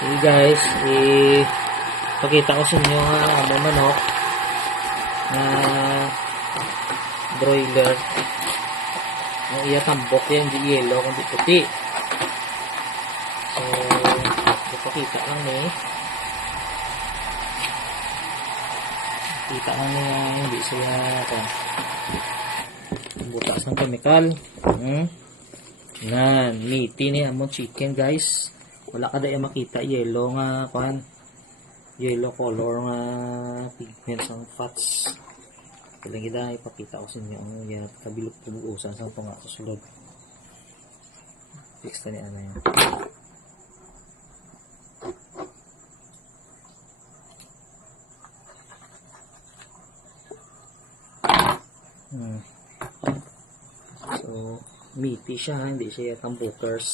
Okay guys, pakita ko sa inyo ang manok na broiler. Ang iya tambok yan, hindi yellow, kundi puti. So, ipakita lang kita lang niya, hindi siya butas ng chemical. Yan, meaty ni among chicken guys. Wala ka dahil makita yellow nga yellow color nga pigments ang fats. Kailang kita ipakita ko sa inyo ang yan kabilog tumuusan sa ito nga susunod. Fix na niya na yan. So meaty siya, hindi siya tambokers.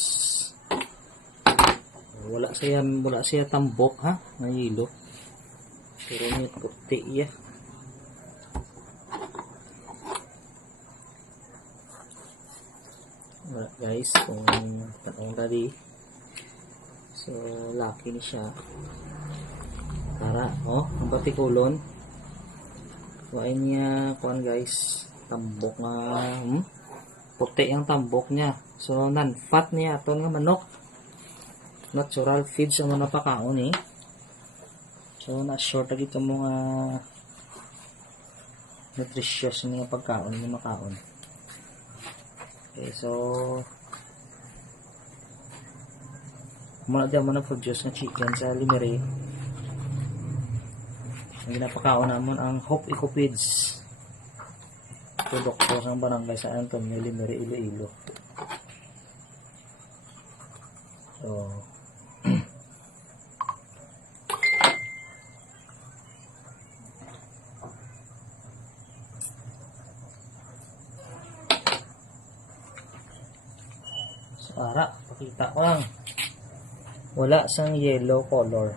Wala siya tambok ha, na yelo. Pero may puti ya. Wala guys, kung tanong tadi. So laki ni siya. Tara, ang batikulon. Kuhain niya, guys, tambok nga, puti ang tambok niya. So non-fat niya ito nga manok. Natural feeds ang mga napakaon So na short lagi ito mga nutritious nga pagkaon ng makaon. Okay, so muna diyan mo na produce ng chicken sa Limeri. Ang ginapakaon naman ang Hope Eco Feeds. Produkto sa barangay sa Antonio, Limeri, Iloilo. So para pakita ko lang wala sang yellow color.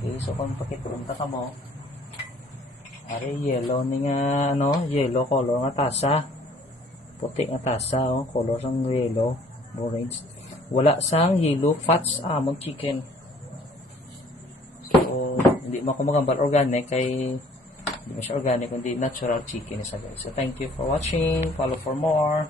Okay, so kung pakitunta ka mo ari yellow ni nga yellow color nga tasa, puti nga tasa color sang yellow orange, wala sang yellow fats among chicken. So hindi mo ako magambal organic kay hindi mo siya organic kundi natural chicken isa guys. So thank you for watching, follow for more.